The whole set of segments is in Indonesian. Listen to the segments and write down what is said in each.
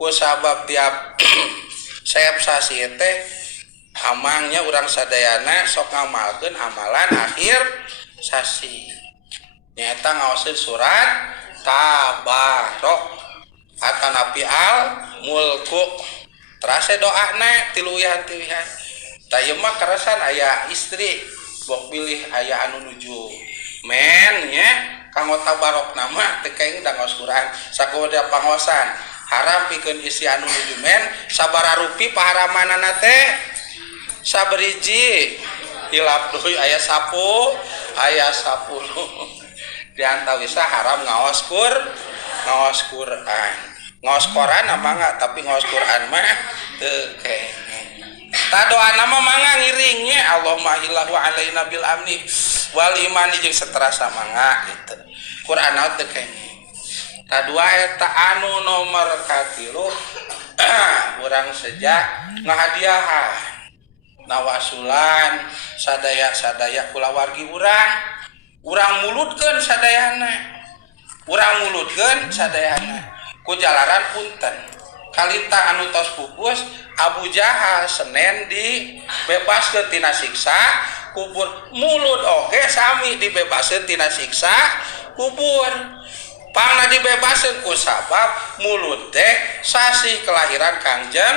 ku sabab tiap saep sasi teh amangnya urang sadayana sok ngamalkeun amalan akhir sasi nyaeta ngaoskeun surat Tabarok atanapi al mulku terasa doana tiluyan tah mah karasan aya istri bok pilih aya anu nuju men nya kanggo tabarok nama teu kaing da ngaos Quran sakumaha pangosan haram pikeun isi anu nuju men sabaraha rupi paharamanana teh saberiji hilap deui aya 10 aya 10 diantawisa haram ngaos Quran ngaos Quran mah enggak tapi ngaos Quran mah teu kene ta doana mah mangga ngiringnya Allahumma illahu alaina bil amni wal imani jeung seterasa mangga gitu Quran teu kene ta dua eta anu nomor katilu urang sejak ngahadiahan nawasulan sadaya-sadaya kulawargi urang mulutkeun sadayana ku jalaran punten kalita anu tos pupus Abu Jahal Senen dibebaskeun tina siksa kubur mulut oge sami dibebaskeun tina siksa kubur pangna dibebaskeun ku sabab mulut teh sasi kelahiran Kangjeng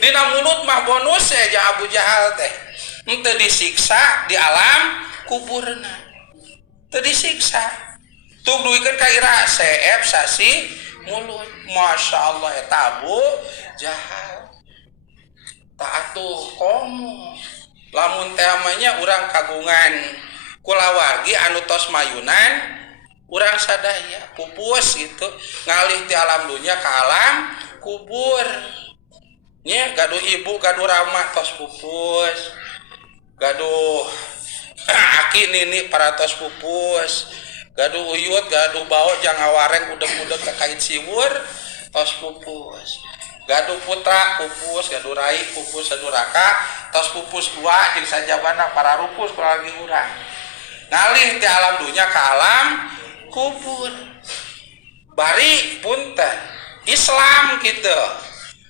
dina mulut mah bonus aja Abu Jahal teh henteu disiksa di alam kuburna teu disiksa tug duikeun ka ira seep sasi mulut Masya Allah eta Abu Jahal tak atuh komo lamun teh amanya urang kagungan kulawargi anu tos mayunan urang sadaya pupus gitu ngalih ti alam dunya ka alam kubur nya gaduh ibu gaduh rama tos pupus gaduh aki nini para tos pupus gaduh uyut gaduh bau jang awareng udeg-udeg kakait siwur tos pupus gaduh putra pupus gaduh rai pupus gaduh raka tos pupus dua jeung sajabana para rupus kurang urang ngalih ti alam dunya ka alam kubur bari punten Islam gitu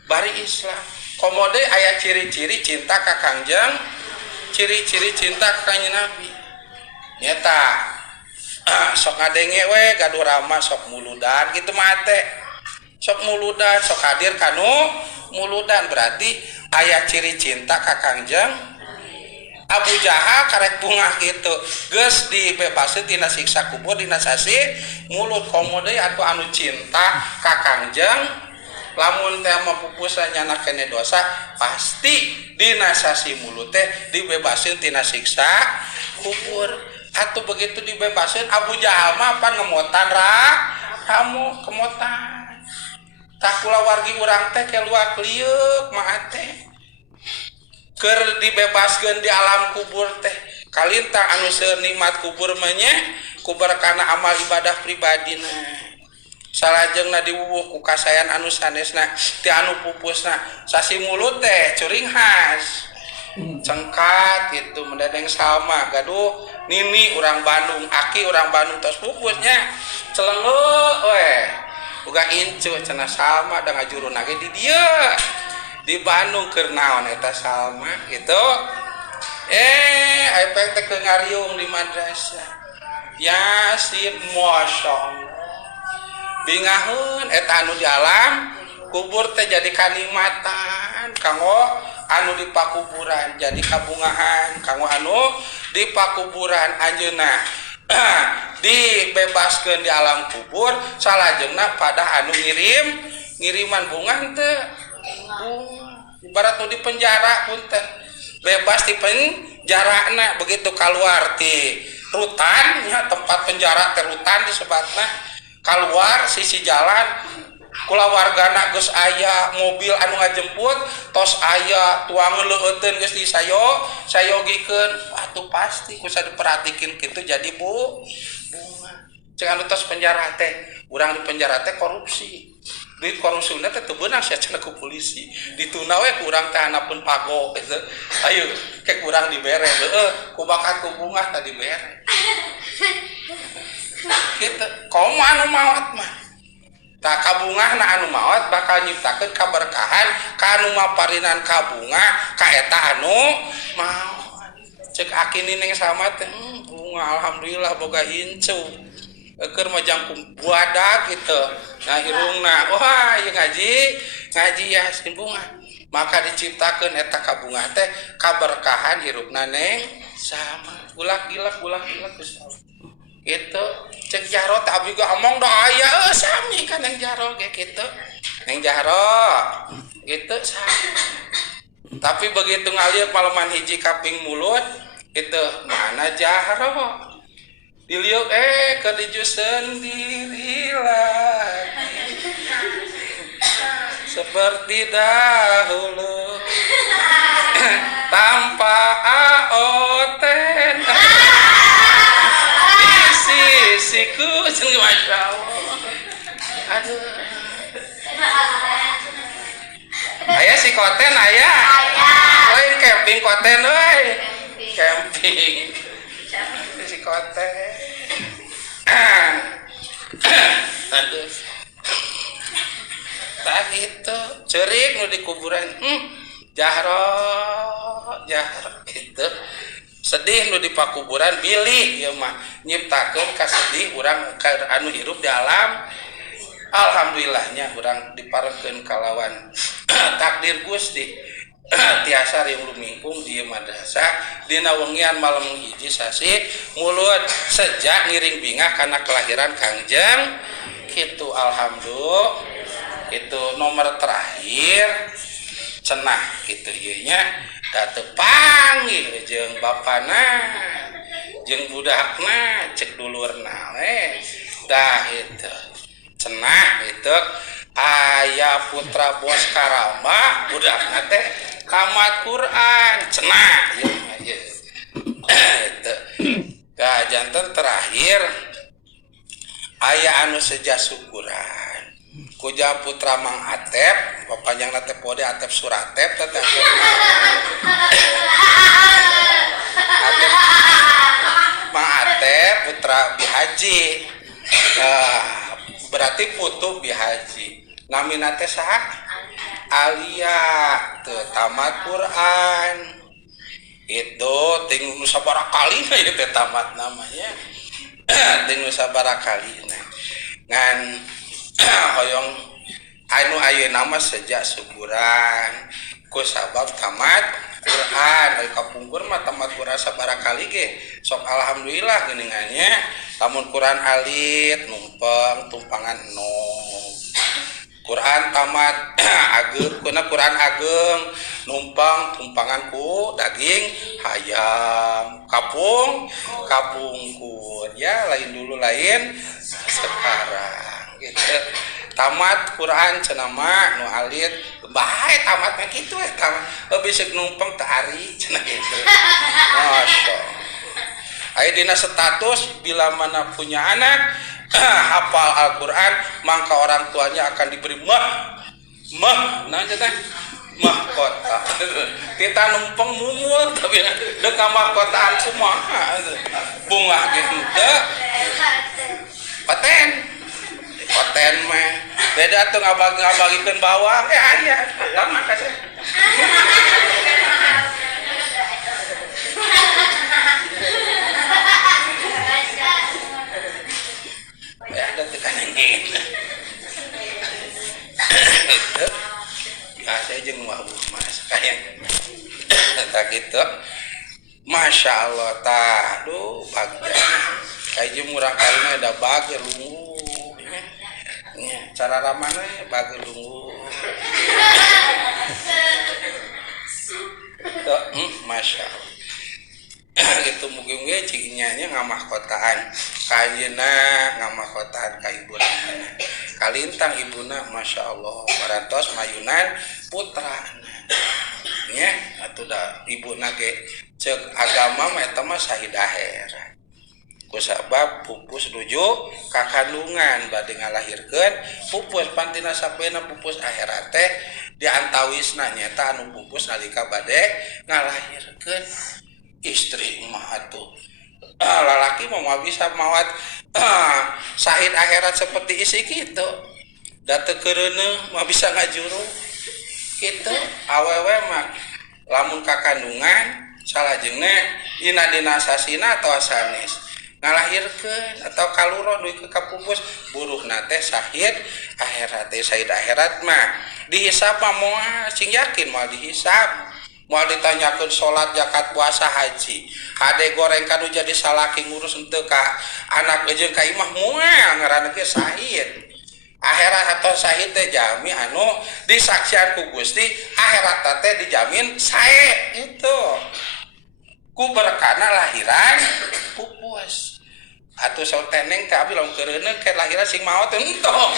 bari Islam komode aya ciri-ciri cinta ka Kangjeng ciri-ciri cinta ka Kanjeng Nabi nyata sok ngadenge we gaduh rama sok muludan gitu mah teh sok muludan sok hadir kanu muludan berarti aya ciri cinta ka Kangjeng Abu Jahal karek bungah gitu geus dibebaskeun tina siksa kubur dina sasi mulut komode atuh anu cinta ka Kangjeng lamun teh mah pupusna nyana kene dosa pasti dina sasi mulut teh dibebaskeun tina siksa kubur atuh begitu dibebaskeun Abu Jahal mah pan ngemotan kamu kemotan tak kulawargi urang teh keluar kliuk mah teh keur dibebaskeun di alam kubur teh kalinta anu seueur nikmat kubur mah nya kuberkana amal ibadah pribadina salajengna diwuwuh ku kasayan anu sanesna ti anu pupusna sasi mulut teh curing khas cengkat gitu mendadeng sama gaduh nini urang Bandung aki urang Bandung tos pupusnya celengeu we boga incu cenah sama da ngajurun lagi di dieu di Bandung keur naon eta salma gitu epek teh keur ngariung di madrasah Yasin Masya Allah bingaheun eta anu di alam kubur teh jadi kanikmatan kanggo anu di pakuburan jadi kabungahan kanggo anu di pakuburan anjeunna dibebaskeun di alam kubur salajengna pada anu ngiriman bunga teu ibarat nu di penjara punten bebas di penjarana begitu keluar ti rutan nya tempat penjara teh rutan disebatna keluar sisi jalan kulawargana geus aya mobil anu ngajemput tos aya tuang leueuteun geus disayogikeun atuh pasti kusa diperhatikeun kitu jadi bunga ceuk anu tos penjara teh urang di penjara teh korupsi duit korupsina teh teu beunang sia cenah ku polisi dituna we ku urang teh hanapeun pago gitu ayo kek urang dibere heueuh ku bakat ku bunga teh dibere kitu komo anu maot mah tak kabungah na anu maot bakal nyiptakeun kaberkahan ka anu maparinan kabunga ka eta anu maot cek akini neng sama teh bunga alhamdulillah boga incu keur majangkung buadak gitu nah irungna wah ieu ngaji ya sin bunga maka diciptakeun eta kabunga teh kaberkahan hirupna neng sama gulak-gilak Gusti Allah itu cek jaro tak juga omong doa aya sami kan neng jaro kayak gitu neng jaro gitu sami tapi begitu ngalieu malaman hiji kaping mulut itu mana jaro diliuk ke diju sendiri lagi seperti dahulu tanpa aoten siku jeung Masya Allah aduh aya si koten aya lain camping koten euy camping si koten aduh tah gitu ceurik nu di kuburan jahro gitu sedih nu di pakuburan bilih ya mah nyiptakeun ka sedih urang anu hirup di alam alhamdulillahnya urang diparekeun kalawan takdir Gusti tiasa riung lumingkung di madrasah dina wengian malam hiji sasi mulut sejak ngiring bingah kana kelahiran Kangjeng kitu alhamdulillah itu nomor terakhir cenah kitu ieu nya da teu panggil jeung bapana jeung budakna cek dulurna we tah itu cenah itu aya putra bos Karamba budakna teh tamat Quran cenah ieu itu ka janten terakhir aya anu seja syukuran kuja putra Mang Atep papanjangna teh pode Atep Suratep teteh Mang Atep putra Bihaji berarti putu Bihaji namina teh saha Alia teu tamat Quran itu ting nu sabaraha kalina ieu teh tamat namanya ting nu sabaraha kalina ngan hoyong anu ayeuna mah sejak syukuran ku sabab tamat Quran ari kapungkur mah tamat Quran sabaraha kali ge sok alhamdulillah geuningannya lamun Quran alit numpang tumpangan enom Quran tamat ageng kuna Quran ageng numpang tumpangan ku daging hayam kapungkur ya lain dulu lain sekarang gitu. Tamat Quran cenah mah nu alit bae tamat mah kitu tamat bisa numpang teu ari cenah kitu. Masya aya dina status bila mana punya anak hafal Al-Qur'an maka orang tuanya akan diberi nah cenah mahkota. Kita numpang mumul tapi deuk ka mahkotaan kumaha bunga gitu teu paten mah beda tuh ngabagikeun bawang aya lama kasih ya ada tekanan gitu biasa jeung wabuk mas kayak tak gitu Masya Allah tah duh bagja kayak murang kalina da bagir lungu nya cara ramana bagir lungu tuh Masya Allah gitu mugi-mugi ciginya ngamahkotaan kayena ngamahkotaan ka ibuna kalintang ibuna Masya Allah parantos mayunan putrana nya atuh da ibuna ge cek agama mah eta mah sahid akhirat kusabab pupus nuju ka kandungan bade ngalahirkeun pupus pantina sapena pupus akhirat teh diantawisna nyata anu pupus nalika bade ngalahirkeun istri mah atuh lalaki mah bisa mawat sahid akhirat seperti isi kitu date kereuneuh mah bisa ngajuru kitu awewe mah lamun kakandungan salajengna dina sasina atau sanes ngalahirkeun atau kaluro duit ke kapupus buruhna teh sahid akhirat teh sahid akhirat mah dihisab mah moal sing yakin moal dihisab moal ditanyakeun salat zakat puasa haji hade goreng kanu jadi salaki ngurus henteu ka anak jeung ka imah moal ngaranna ge sahid akhirat atau sahid teh jami anu disaksian ku Gusti akhirat teh dijamin sae itu ku berkana lahiran pupus atuh saur teneng teh abi lamun keureuneun ke lahiran sing maot teh entong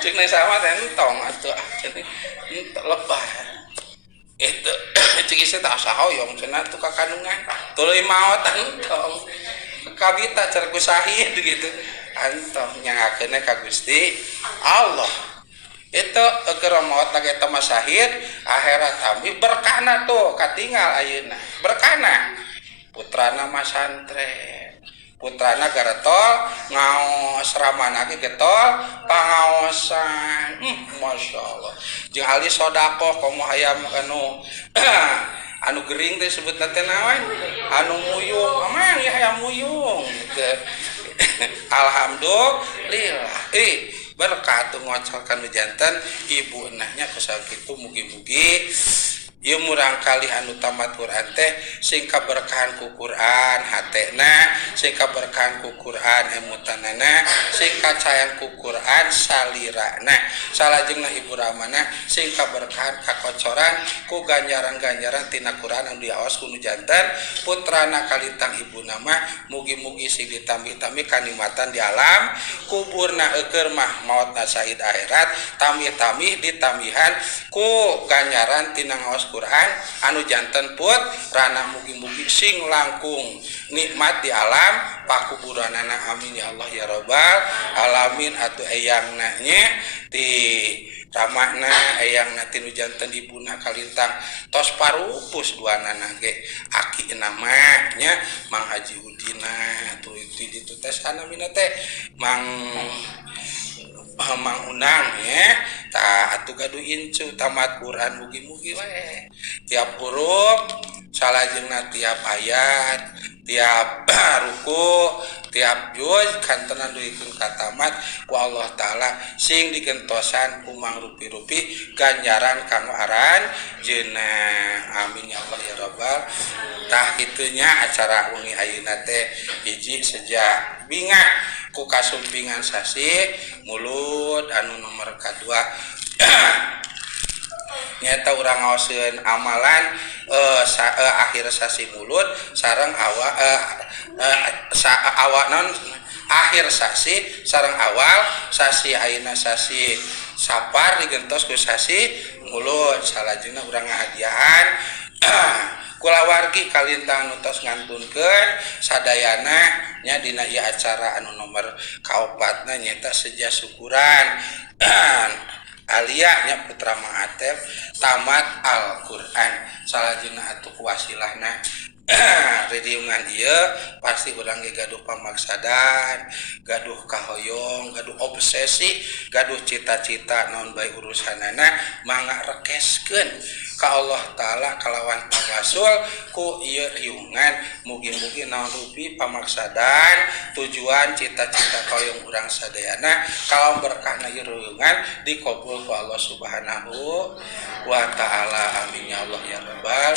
cek nang sama teh entong atuh cenah lebah itu cek isi tak sahoyong cenah tuh kakandungan tuluy maot entong kabita cer ku sahid gitu antong nyangakeun ka Gusti Allah itu keur maot lagi eta mah sahid akhirat ami berkana tuh katinggal ayeuna berkana putrana mah santren putrana garetol ngaos ramana ge getol pangaosan masyaallah jeung ali sodaqoh komo hayam anu anu gering teh sebutna teh naon anu muyung amang ya hayam muyung alhamdulillah berkat ngocalkan jantan ibu enahnya kesakitu mugi-mugi ieu murang kali anu tamat Quran teh sing kaberkahan ku Quran hatena sing kaberkahan ku Quran emutanana sing kacayan ku Quran salirana salajengna ibu ramana sing kaberkahan kakocoran ku ganjaran-ganjaran tina Quran anu diaos ku nu janten putrana kalintang ibu nama mugi-mugi sing ditambih-tambih kanikmatan di alam kuburna eukeur mah maotna sahid akhirat tambih-tambih ditambihan ku ganjaran tina ngaos Quran anu janten put rana mugi-mugi sing langkung nikmat di alam pakuburanana amin ya Allah ya rabbal alamin atuh eyangna nya ti ramahna eyangna tinu janten ibuna kalintang tos parupus duanana ge aki namanya Mang Haji Udina tuh itu ditu teh sanamina teh Mang Unang ya tak atuh gaduh incu tamat Quran mugi-mugi we tiap huruf salajengna tiap ayat tiap ruku tiap juz kantenan duikeun ka tamat ku Allah taala sing digentosan ku mangrupi-rupi ganjaran kanggo aran jeunah amin ya Allah ya rabbal tah kitunya acara uni ayeuna teh hiji sejak binga ku kasumpingan sasi mulut anu nomor kadua nyata urang ngaoskeun amalan akhir sasi mulut sareng akhir sasi sareng awal sasi ayeuna sasi sapar digentos ku sasi mulut salajengna urang ngahadiahan kulawargi kalintang nutos ngantunkeun sadayana nya dina ieu acara anu nomor kaopatna nyata seja syukuran alia nya putra Mang Atep tamat Al-Qur'an salajengna atuh wasilahna ridiungan ieu pasti urang ge gaduh pamaksadan gaduh kahoyong gaduh obsesi gaduh cita-cita naon bae urusanana mangga rekeskeun ka Allah taala kalawan tawasul ku ieu riungan mugi-mugi naon rupi pamaksadan tujuan cita-cita kahoyong urang sadayana kalawan berkahna ieu riungan dikabul ku Allah Subhanahu wa taala amin ya Allah ya rabbal